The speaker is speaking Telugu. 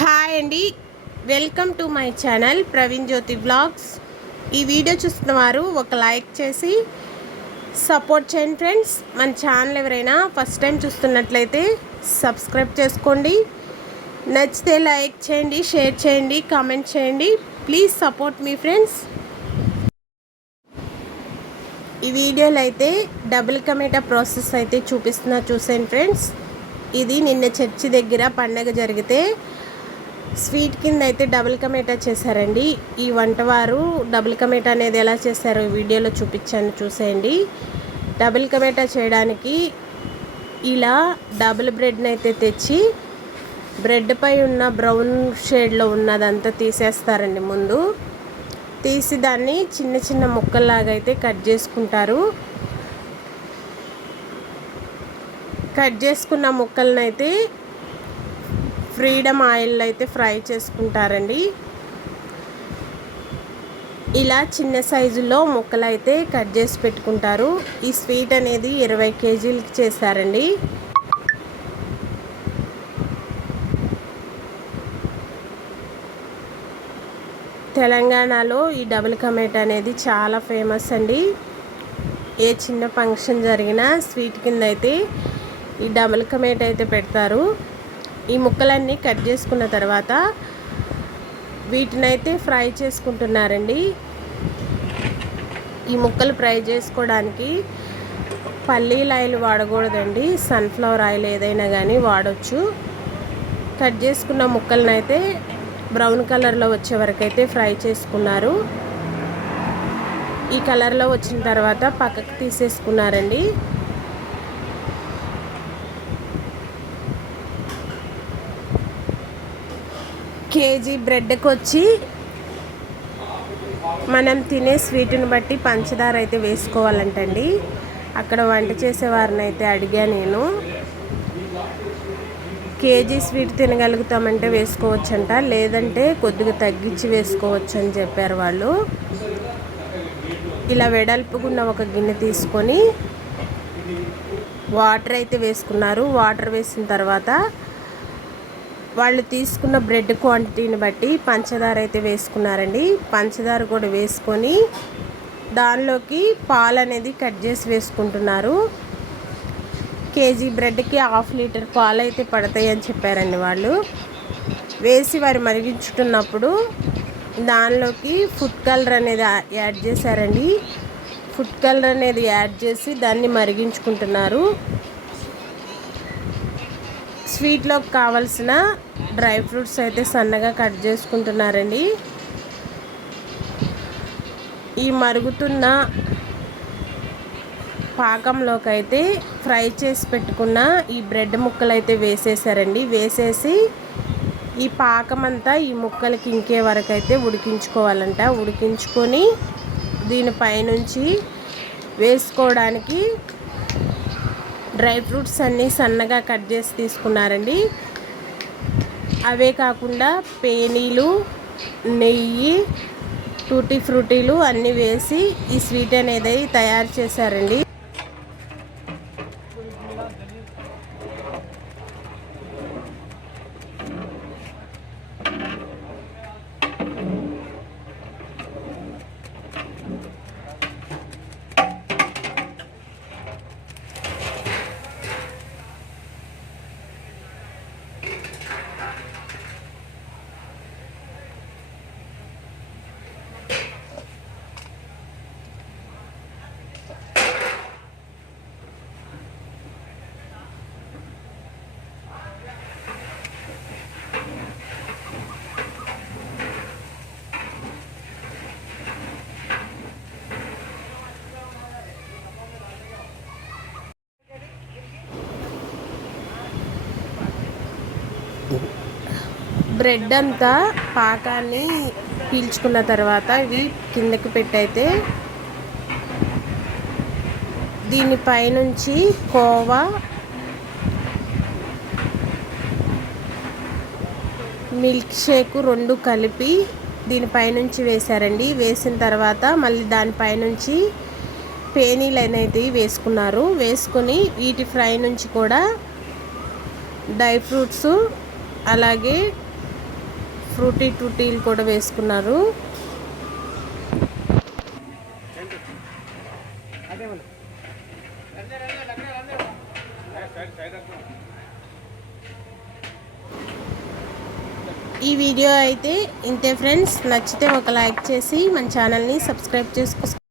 హాయ్ అండి. Welcome to my channel Praveen Jyothi blogs ఈ వీడియో చూస్తున్న వారు ఒక లైక్ చేసి సపోర్ట్ చేయండి ఫ్రెండ్స్. మన ఛానల్ ఎవరైనా ఫస్ట్ టైం చూస్తున్నట్లయితే సబ్స్క్రైబ్ చేసుకోండి. నచ్చితే లైక్ చేయండి షేర్ చేయండి కామెంట్ చేయండి. ప్లీజ్ సపోర్ట్ మీ ఫ్రెండ్స్. ఈ వీడియోలో అయితే డబుల్ కమేటా ప్రాసెస్ అయితే చూపిస్తున్నా చూసాను ఫ్రెండ్స్. ఇది నిన్న చర్చి దగ్గర పండగ జరిగితే స్వీట్ కింద అయితే డబుల్ కమేటా చేశారండి. ఈ వంటవారు డబుల్ కమేటా అనేది ఎలా చేశారో ఈ వీడియోలో చూపించాను చూసేయండి. డబుల్ కమేటా చేయడానికి ఇలా డబుల్ బ్రెడ్ని అయితే తెచ్చి బ్రెడ్ పై ఉన్న బ్రౌన్ షేడ్లో ఉన్నదంతా తీసేస్తారండి ముందు. తీసి దాన్ని చిన్న చిన్న ముక్కల్లాగా అయితే కట్ చేసుకుంటారు. కట్ చేసుకున్న ముక్కలను అయితే ఫ్రీడమ్ ఆయిల్ అయితే ఫ్రై చేసుకుంటారండి. ఇలా చిన్న సైజులో ముక్కలు అయితే కట్ చేసి పెట్టుకుంటారు. ఈ స్వీట్ అనేది ఇరవై కేజీలకి చేశారండి. తెలంగాణలో ఈ డబుల్ కమేట్ అనేది చాలా ఫేమస్ అండి. ఏ చిన్న ఫంక్షన్ జరిగినా స్వీట్ కింద అయితే ఈ డబుల్ కమేట్ అయితే పెడతారు. ఈ ముక్కలన్నీ కట్ చేసుకున్న తర్వాత వీటిని అయితే ఫ్రై చేసుకుంటున్నారండి. ఈ ముక్కలు ఫ్రై చేసుకోవడానికి పల్లీల ఆయిల్ వాడకూడదండి. సన్ఫ్లవర్ ఆయిల్ ఏదైనా కానీ వాడచ్చు. కట్ చేసుకున్న ముక్కలనైతే అయితే బ్రౌన్ కలర్లో వచ్చే వరకు అయితే ఫ్రై చేసుకున్నారు. ఈ కలర్లో వచ్చిన తర్వాత పక్కకు తీసేసుకున్నారండి. కేజీ బ్రెడ్కి వచ్చి మనం తినే స్వీట్ని బట్టి పంచదార అయితే వేసుకోవాలంటండి. అక్కడ వంట చేసేవారిని అయితే అడిగా నేను. కేజీ స్వీట్ తినగలుగుతామంటే వేసుకోవచ్చంట లేదంటే కొద్దిగా తగ్గించి వేసుకోవచ్చు అని చెప్పారు వాళ్ళు. ఇలా వెడల్పుకున్న ఒక గిన్నె తీసుకొని వాటర్ అయితే వేసుకున్నారు. వాటర్ వేసిన తర్వాత వాళ్ళు తీసుకున్న బ్రెడ్ క్వాంటిటీని బట్టి పంచదార అయితే వేసుకున్నారండి. పంచదార కూడా వేసుకొని దానిలోకి పాలు అనేది కట్ చేసి వేసుకుంటున్నారు. కేజీ బ్రెడ్కి హాఫ్ లీటర్ పాలు అయితే పడతాయని చెప్పారండి వాళ్ళు. వేసి వారు మరిగించుకున్నప్పుడు దానిలోకి ఫుడ్ కలర్ అనేది యాడ్ చేశారండి. ఫుడ్ కలర్ అనేది యాడ్ చేసి దాన్ని మరిగించుకుంటున్నారు. స్వీట్లోకి కావలసిన డ్రై ఫ్రూట్స్ అయితే సన్నగా కట్ చేసుకుంటున్నారండి. ఈ మరుగుతున్న పాకంలోకి అయితే ఫ్రై చేసి పెట్టుకున్న ఈ బ్రెడ్ ముక్కలు అయితే వేసేసారండి. వేసేసి ఈ పాకం అంతా ఈ ముక్కలకి ఇంకే వరకు అయితే ఉడికించుకోవాలంట. ఉడికించుకొని దీనిపైనుంచి వేసుకోవడానికి డ్రై ఫ్రూట్స్ అన్నీ సన్నగా కట్ చేసి తీసుకున్నారండి. అవే కాకుండా పేనీలు నెయ్యి టూటీ ఫ్రూటీలు అన్నీ వేసి ఈ స్వీట్ అనేది తయారు చేశారండి. బ్రెడ్ అంతా పాకాన్ని పీల్చుకున్న తర్వాత ఇవి కిందకి పెట్టయితే దీనిపైనుంచి కోవా మిల్క్ షేక్ రెండు కలిపి దీనిపైనుంచి వేశారండి. వేసిన తర్వాత మళ్ళీ దానిపైనుంచి పేనీలు అనేది వేసుకున్నారు. వేసుకొని వీటి ఫ్రై నుంచి కూడా డ్రై ఫ్రూట్స్ అలాగే ఫ్రూటీ టూటీలు కూడా వేసుకున్నారు. ఈ వీడియో అయితే ఇంతే ఫ్రెండ్స్. నచ్చితే ఒక లైక్ చేసి మన ఛానల్ని సబ్స్క్రైబ్ చేసుకో